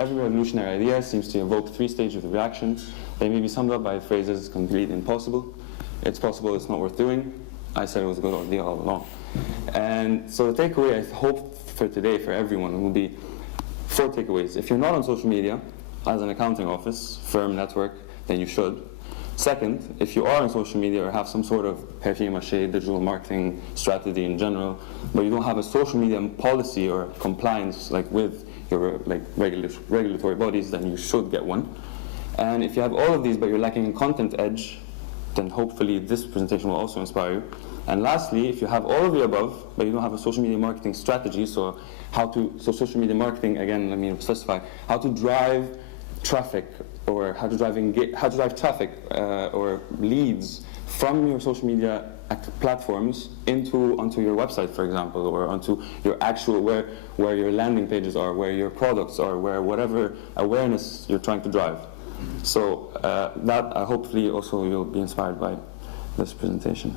Every revolutionary idea seems to evoke 3 stages of reaction. They may be summed up by phrases completely impossible. It's possible, it's not worth doing. I said it was a good idea all along. And so the takeaway I hope for today for everyone will be 4 takeaways. If you're not on social media, as an accounting office, firm, network, then you should. Second, if you are on social media or have some sort of papier-mâché digital marketing strategy in general, but you don't have a social media policy or compliance like with your regulatory bodies, then you should get one. And if you have all of these but you're lacking a content edge, then hopefully this presentation will also inspire you. And lastly, if you have all of the above, but you don't have a social media marketing strategy, so social media marketing, again, let me specify, how to drive traffic or how to drive traffic or leads from your social media platforms onto your website, for example, or onto your actual, where your landing pages are, where your products are, where whatever awareness you're trying to drive. So that hopefully also you'll be inspired by this presentation.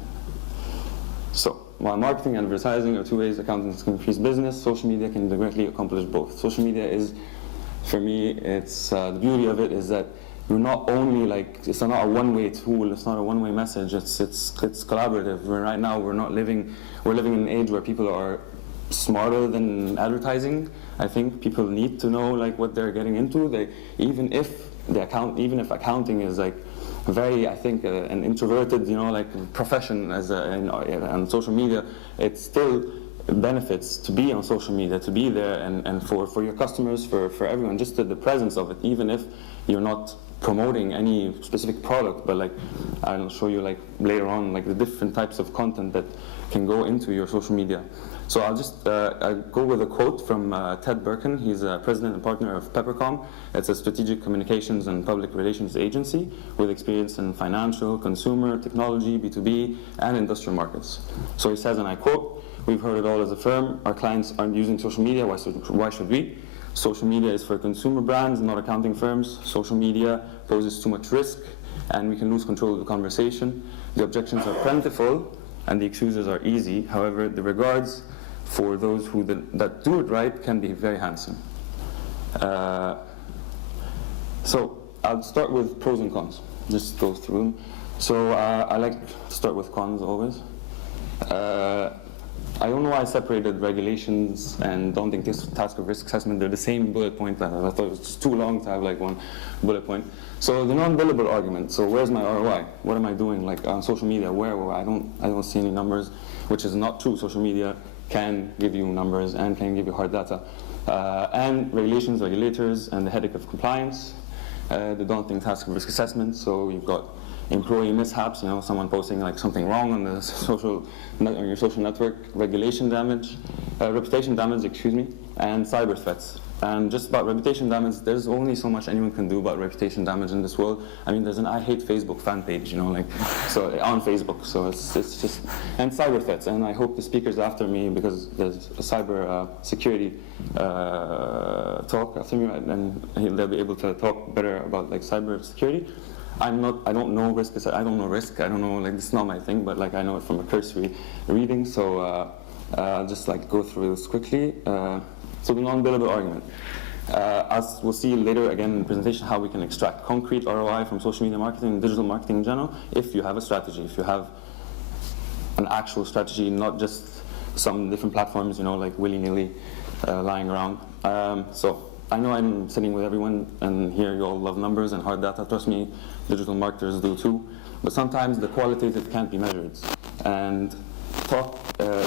So while marketing and advertising are 2 ways accountants can increase business, social media can directly accomplish both. Social media is, for me, it's the beauty of it is that you're not only it's not a one-way tool, it's not a one-way message, it's collaborative. Right now we're living in an age where people are smarter than advertising. I think people need to know what they're getting into. Even if accounting is very, I think, an introverted, profession on social media, it still benefits to be on social media, to be there, and for your customers, for everyone, just the presence of it, even if you're not promoting any specific product, but I'll show you later on the different types of content that can go into your social media. So I'll just go with a quote from Ted Birkin. He's a president and partner of Peppercom. It's a strategic communications and public relations agency with experience in financial, consumer, technology, B2B, and industrial markets. So he says, and I quote, "We've heard it all as a firm. Our clients aren't using social media. Why should we? Social media is for consumer brands, not accounting firms. Social media poses too much risk, and we can lose control of the conversation. The objections are plentiful, and the excuses are easy. However, the regards for those that do it right can be very handsome." So I'll start with pros and cons. Just go through them. So I like to start with cons always. I don't know why I separated regulations and daunting task of risk assessment. They're the same bullet point. I thought it was just too long to have one bullet point. So the non-billable argument. So where's my ROI? What am I doing on social media? Where I don't see any numbers, which is not true. Social media can give you numbers and can give you hard data. And regulations, regulators, and the headache of compliance. The daunting task of risk assessment. So you've got employee mishaps, someone posting something wrong on your social network, reputation damage, and cyber threats. And just about reputation damage, there's only so much anyone can do about reputation damage in this world. I mean, there's an I Hate Facebook fan page, so on Facebook. So it's just, and cyber threats. And I hope the speakers after me, because there's a cyber security talk after me, and they'll be able to talk better about cyber security. I don't know risk. I don't know risk. I don't know, it's not my thing, but I know it from a cursory reading. So I'll just go through this quickly. So the non-billable argument. As we'll see later again in the presentation, how we can extract concrete ROI from social media marketing and digital marketing in general, if you have a strategy, if you have an actual strategy, not just some different platforms, willy-nilly lying around. So I know I'm sitting with everyone, and here you all love numbers and hard data. Trust me, digital marketers do too. But sometimes the qualitative can't be measured. And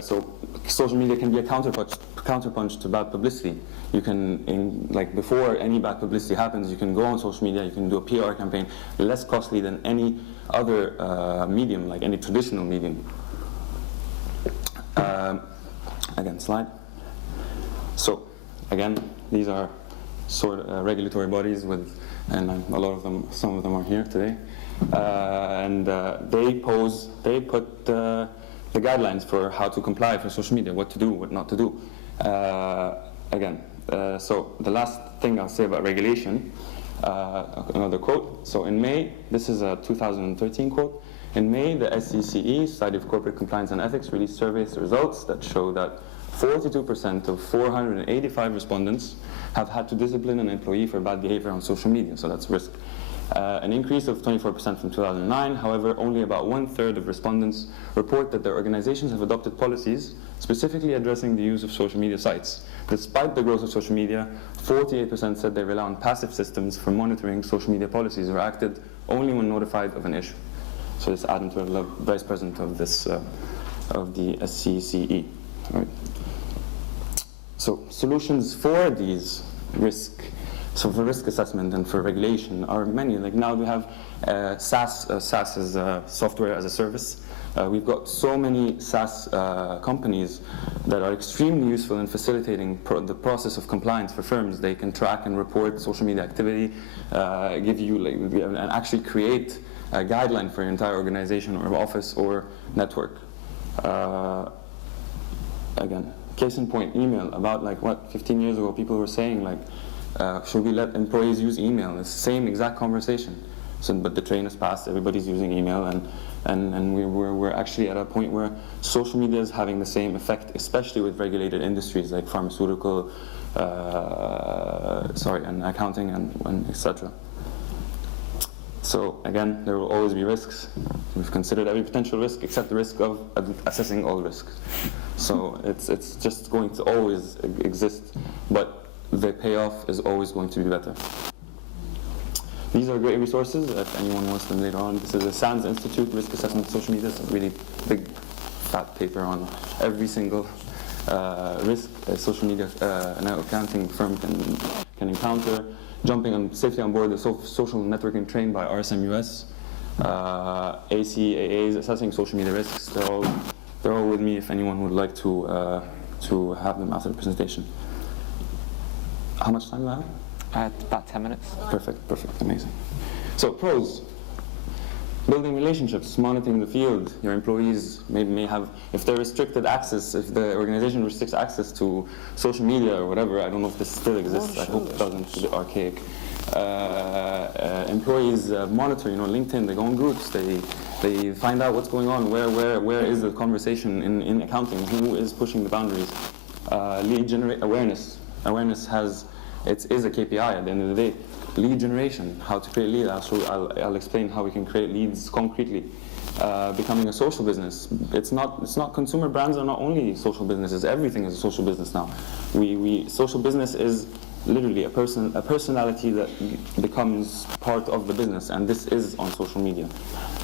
so social media can be a counterpunch to bad publicity. You can, before any bad publicity happens, you can go on social media, you can do a PR campaign, less costly than any other medium, any traditional medium. Again, slide. So, again, these are regulatory bodies and a lot of them, some of them are here today, and they put the guidelines for how to comply for social media, what to do, what not to do. So the last thing I'll say about regulation, another quote. So in May, this is a 2013 quote. In May, the SCCE, Society of Corporate Compliance and Ethics, released survey results that show that 42% of 485 respondents have had to discipline an employee for bad behavior on social media, so that's risk. An increase of 24% from 2009. However, only about 1/3 of respondents report that their organizations have adopted policies specifically addressing the use of social media sites. Despite the growth of social media, 48% said they rely on passive systems for monitoring social media policies or acted only when notified of an issue. So this is Adam Turlov, Vice President of this of the SCCE. All right. So solutions for these so for risk assessment and for regulation are many. Like now we have SaaS is software as a service. We've got so many SaaS companies that are extremely useful in facilitating the process of compliance for firms. They can track and report social media activity, give you and actually create a guideline for your entire organization or office or network. Again, case in point, email. About 15 years ago, people were saying should we let employees use email? It's the same exact conversation. So, but the train has passed. Everybody's using email, and we're actually at a point where social media is having the same effect, especially with regulated industries like pharmaceutical, and accounting and etc. So again, there will always be risks. We've considered every potential risk except the risk of assessing all risks. So it's just going to always exist, but the payoff is always going to be better. These are great resources if anyone wants them later on. This is the SANS Institute Risk Assessment of Social Media. It's a really big, fat paper on every single risk a social media accounting firm can encounter. Jumping on safely on board the social networking trained by RSM US, ACAAs assessing social media risks. They're all with me if anyone would like to have them after the presentation. How much time do I have? About 10 minutes. Perfect, amazing. So pros. Building relationships, monitoring the field. Your employees may have, if they're restricted access, if the organization restricts access to social media or whatever, I don't know if this still exists, I hope it doesn't, it's a bit archaic. Employees monitor, LinkedIn, they go in groups, they find out what's going on, where is the conversation in accounting, who is pushing the boundaries. Lead generate awareness. Awareness is a KPI at the end of the day. Lead generation, how to create leads. I'll explain how we can create leads concretely. Becoming a social business. It's not consumer brands are not only social businesses. Everything is a social business now. Social business is literally a personality that becomes part of the business, and this is on social media.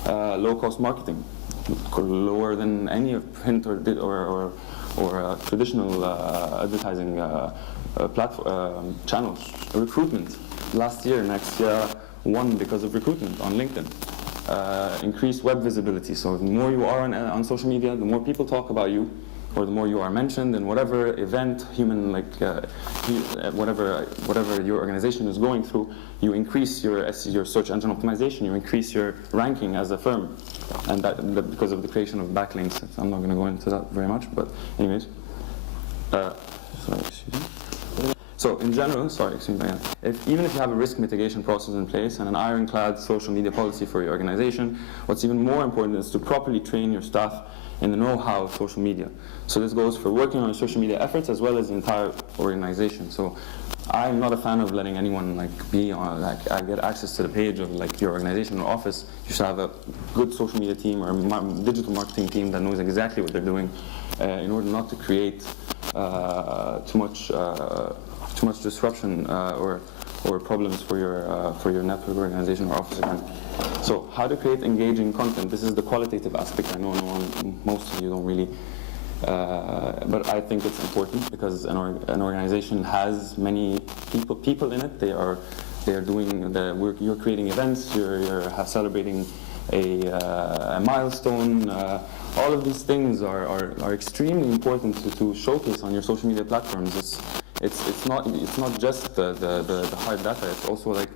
Low cost marketing, lower than any of print or traditional advertising platform channels. Recruitment. Last year, next year, won because of recruitment on LinkedIn. Increased web visibility. So the more you are on social media, the more people talk about you, or the more you are mentioned in whatever event, whatever your organization is going through, you increase your search engine optimization, you increase your ranking as a firm, and that because of the creation of backlinks. I'm not going to go into that very much, but anyways. Sorry, excuse me. So in general, even if you have a risk mitigation process in place and an ironclad social media policy for your organization, what's even more important is to properly train your staff in the know-how of social media. So this goes for working on your social media efforts as well as the entire organization. So I'm not a fan of letting anyone be on get access to the page of your organization or office. You should have a good social media team or a digital marketing team that knows exactly what they're doing in order not to create too much disruption or problems for your network organization or office again. So how to create engaging content. This is the qualitative aspect. I know most of you don't really, but I think it's important because an organization has many people in it. They are doing the work. You're creating events. You're celebrating a milestone. All of these things are extremely important to showcase on your social media platforms. It's not just the hard data. It's also the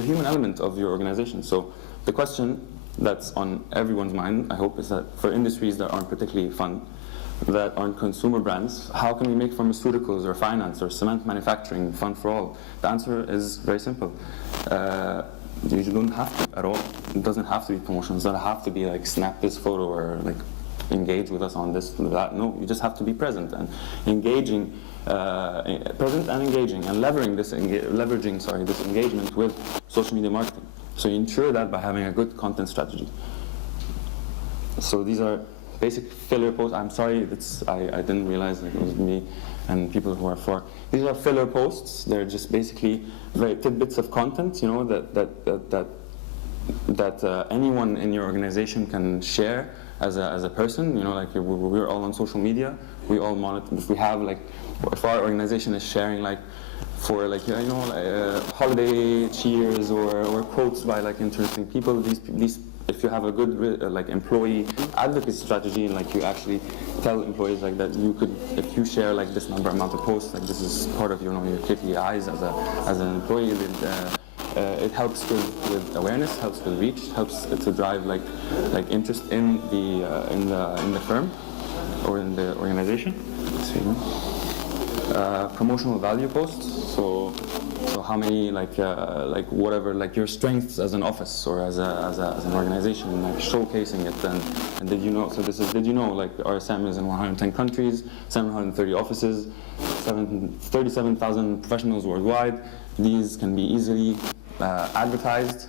human element of your organization. So the question that's on everyone's mind, I hope, is that for industries that aren't particularly fun, that aren't consumer brands, how can we make pharmaceuticals or finance or cement manufacturing fun for all? The answer is very simple. You don't have to at all. It doesn't have to be promotions. It doesn't have to be snap this photo or engage with us on this, that. No, you just have to be present and engaging, present and engaging, and leveraging this engagement with social media marketing. So you ensure that by having a good content strategy. So these are basic filler posts. I'm sorry, I didn't realize that it was me and people who are for. These are filler posts. They're just basically very tidbits of content, you know, that anyone in your organization can share as a person. You know, like we're all on social media. We all monitor. If we have like, if our organization is sharing like, for like, you know, holiday cheers or quotes by like interesting people, these if you have a good like employee advocacy strategy, and like you actually tell employees like that you could, if you share like this amount of posts, like this is part of, you know, your KPIs as an employee, it helps with awareness, helps with reach, helps to drive like interest in the firm or in the organization. Promotional value posts. So how many like whatever, like your strengths as an office or as an organization, like showcasing it. And did you know? So this is, did you know, like RSM is in 110 countries, 730 offices, 37,000 professionals worldwide. These can be easily advertised.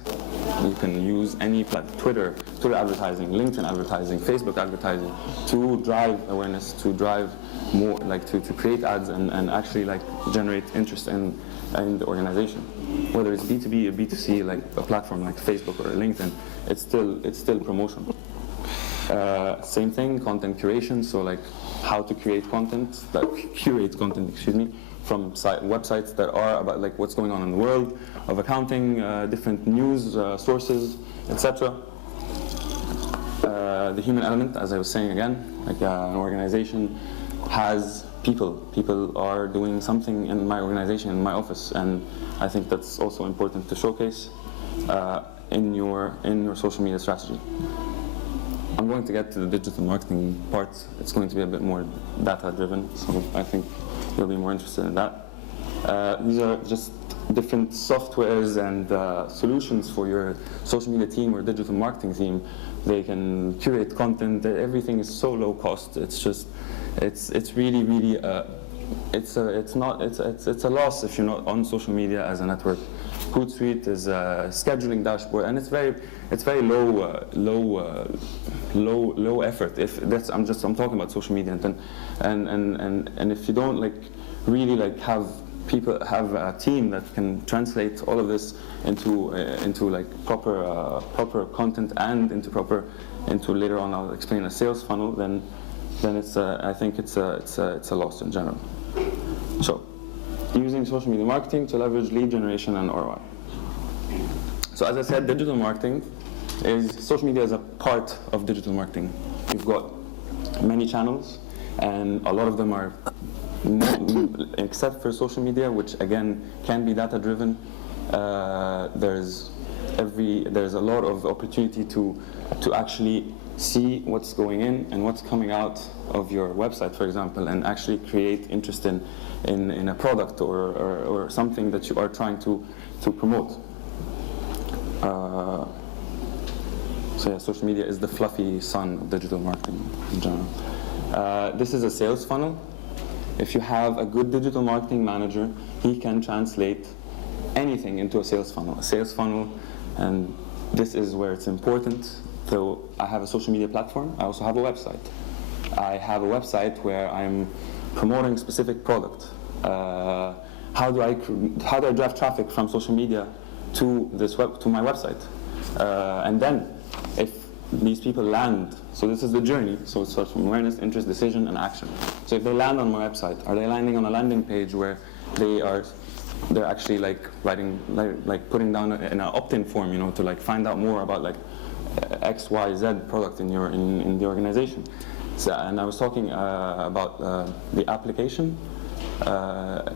You can use any Twitter advertising, LinkedIn advertising, Facebook advertising to drive awareness, to drive more, like to create ads and actually like generate interest in the organization. Whether it's B2B or B2C, like a platform like Facebook or LinkedIn, it's still promotion. Same thing, content curation. So like how to curate content, from websites that are about like what's going on in the world of accounting, different news sources, etc. The human element, as I was saying again, like an organization has people. People are doing something in my organization, in my office, and I think that's also important to showcase in your social media strategy. I'm going to get to the digital marketing part. It's going to be a bit more data-driven, so I think you'll be more interested in that. These are just different softwares and solutions for your social media team or digital marketing team. They can curate content. Everything is so low cost. It's just, it's really it's a loss if you're not on social media as a network. Hootsuite is a scheduling dashboard, and it's very low effort. If that's, I'm talking about social media, and if you don't like really like have a team that can translate all of this into like proper content and into later on I'll explain a sales funnel, then it's I think it's a loss in general. So, using social media marketing to leverage lead generation and ROI. So as I said, digital marketing social media is a part of digital marketing. You've got many channels, and a lot of them are, except for social media, which again can be data driven. There's a lot of opportunity to actually see what's going in and what's coming out of your website, for example, and actually create interest in a product or something that you are trying to promote. So yeah, social media is the fluffy son of digital marketing in general. This is a sales funnel. If you have a good digital marketing manager, he can translate anything into a sales funnel. A sales funnel, and this is where it's important. So I have a social media platform. I also have a website. I have a website where I'm promoting a specific product. How do I drive traffic from social media to my website? And then, if these people land, so this is the journey. So it starts from awareness, interest, decision, and action. So if they land on my website, are they landing on a landing page where they're actually like writing, like putting down in an opt-in form, you know, to like find out more about like X, Y, Z product in the organization. So, and I was talking about the application.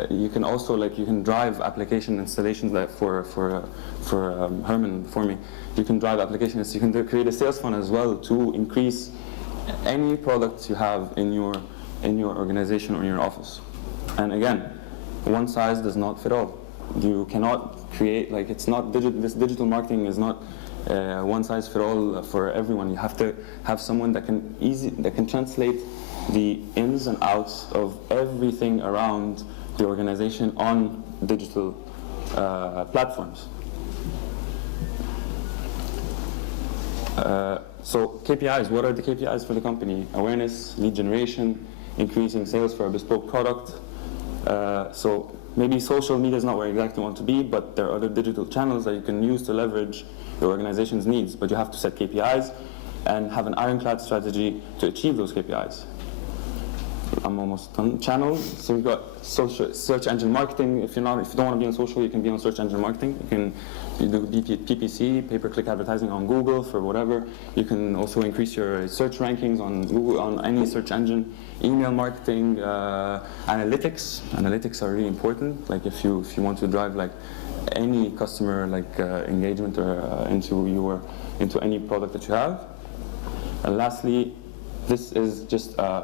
You can also you can drive application installations that for Herman for me. You can drive applications. You can create a sales funnel as well to increase any products you have in your organization or in your office. And again, one size does not fit all. You cannot create it's not this digital marketing is not one size fit all for everyone. You have to have someone that can translate the ins and outs of everything around the organization on digital platforms. So KPIs, what are the KPIs for the company? Awareness, lead generation, increasing sales for a bespoke product. So maybe social media is not where you exactly want to be, but there are other digital channels that you can use to leverage your organization's needs. But you have to set KPIs and have an ironclad strategy to achieve those KPIs. I'm almost done. Channels. So we've got social, search engine marketing. If you don't want to be on social, you can be on search engine marketing. You do PPC, pay-per-click advertising on Google for whatever. You can also increase your search rankings on Google, on any search engine. Email marketing, analytics. Analytics are really important. Like if you want to drive like any customer engagement or into any product that you have. And lastly, this is just a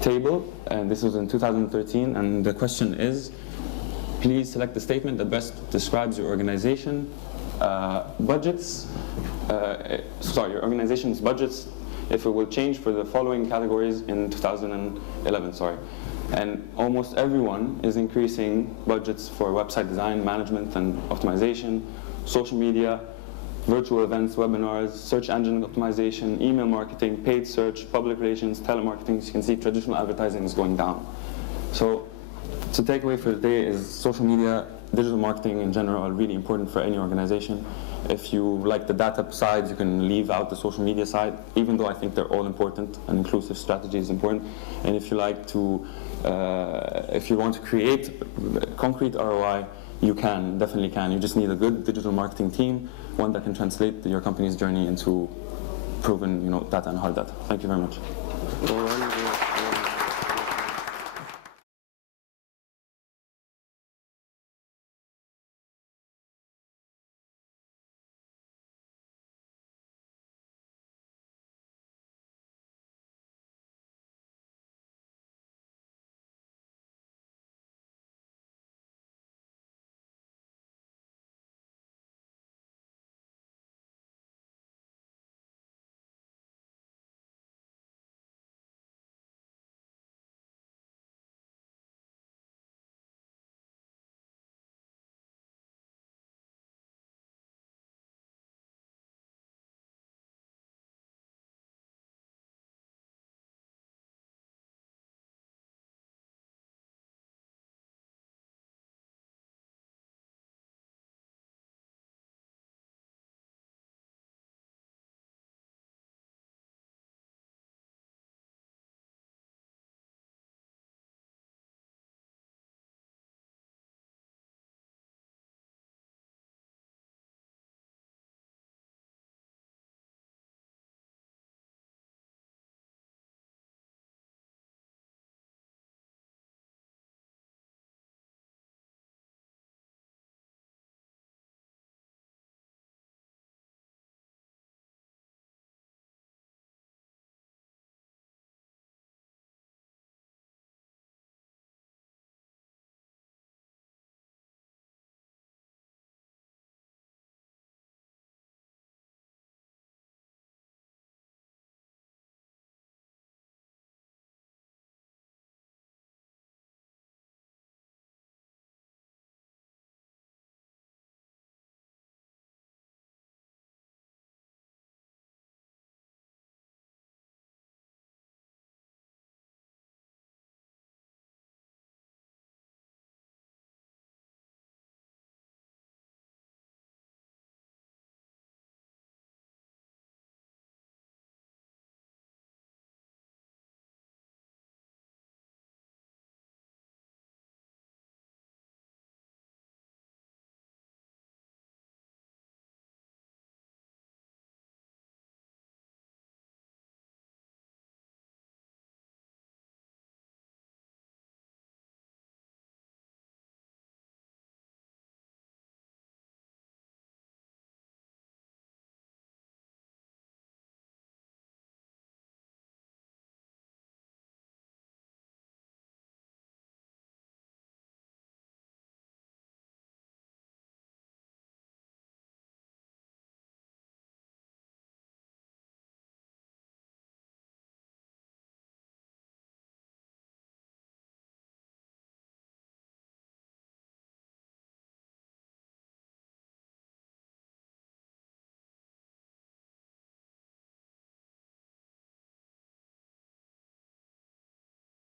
table, and this was in 2013, and the question is, please select the statement that best describes your organization your organization's budgets if it will change for the following categories in 2011, And almost everyone is increasing budgets for website design, management and optimization, social media, virtual events, webinars, search engine optimization, email marketing, paid search, public relations, telemarketing. As you can see, traditional advertising is going down. So the takeaway for today is social media, digital marketing in general are really important for any organization. If you like the data side, you can leave out the social media side, even though I think they're all important. An inclusive strategy is important. And if you like to, if you want to create concrete ROI, you definitely can. You just need a good digital marketing team, one that can translate your company's journey into proven, data and hard data. Thank you very much.